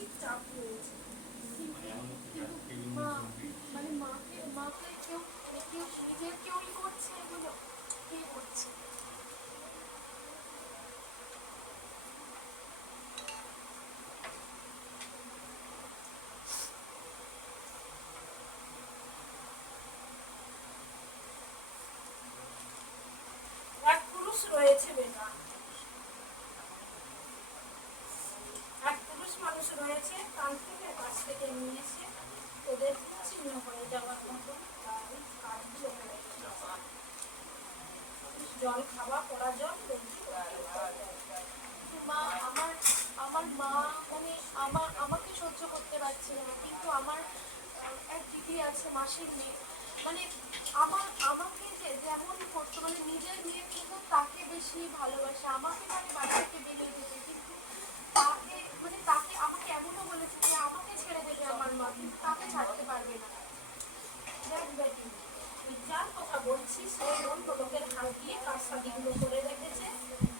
মানসিক চাপ রয়েছে। মানে মাকে মাকে কেউ কেউ নিজের কেউই করছে এগুলো, কে করছে? এক পুরুষ রয়েছে বেটা, এক পুরুষ মানুষ রয়েছে, তান্ত্রিকের কাছ থেকে নিয়ে এসে ওদের ছিন্ন হয়ে যাওয়ার মতো কার্য জল খাওয়া পড়া জল মা আমার আমার মা মানে আমাকে সহ্য করতে পারছে না, কিন্তু আমার এক দিদি আছে মাসির মেয়ে, মানে আমাকে যেমন করতো মানে নিজের মেয়ে কিন্তু তাকে বেশি ভালোবাসে, আমাকে মানে বাচ্চাকে বেরিয়ে দিতে, কিন্তু তাকে মানে তাকে আমাকে এমনও বলেছে যে আমাকে ছেড়ে দেবে আমার মা, কিন্তু তাকে ছাড়তে পারবে না। দেখ বেটি, যার কথা বলছি সে অন্য লোকের হাত দিয়ে কাজগুলো করে রেখেছে,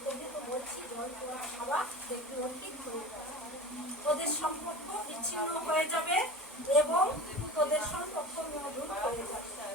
তোকে তো বলছি জল তোরা খাওয়া দেখবি ওর ঠিক হয়ে যাবে, তোদের সম্পর্ক বিচ্ছিন্ন হয়ে যাবে এবং তোদের সম্পর্ক মধুর হয়ে যাবে।